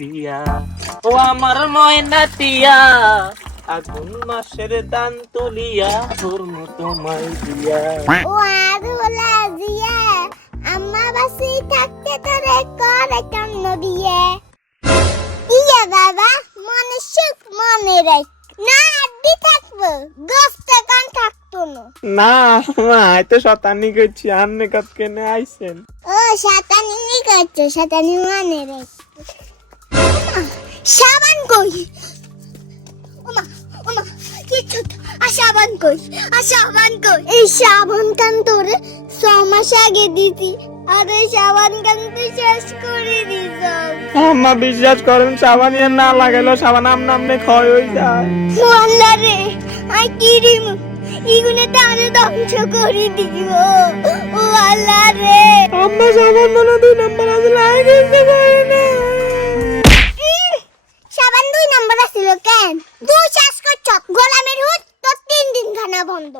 রিয়া ও আমার ময়না টিয়া আগুন মাসের দান তুলিয়া তোর মতো মাই দিয়া ও আদুলা জিয়া আম্মা বাসি থাকতে তোরে করে কেন বিয়ে ইয়া বাবা মনে সুখ মনে রাখ না আড্ডি থাকবো গোস্ত কান থাকতো না না মা এত শতানি করছি আন্নে কত কেনে আইছেন ও শতানি নি করছে শতানি মনে রাখ সাবান কই ওমা ওমা কিছু সাবান কই এই সাবান কান তোরে 6 মাস আগে দিতি আর এই সাবান কান তুই শেষ করে দিছ আম্মা বিশ্বাস করেন সাবান ইয়ে না লাগাইলো সাবান আমনে ক্ষয় হয়ে যায় আল্লাহ রে আই কিরিম ইগুনে তারে ধ্বংস করে দিব ও আল্লাহ রে আম্মা সাবান মনে 2 নাম্বার আছে লাগাইতে পারে না সাবান 2 নাম্বার আছিল কেন 2 শেষ করছ গোলামের হুত তো 3 দিন খানা বন্ধ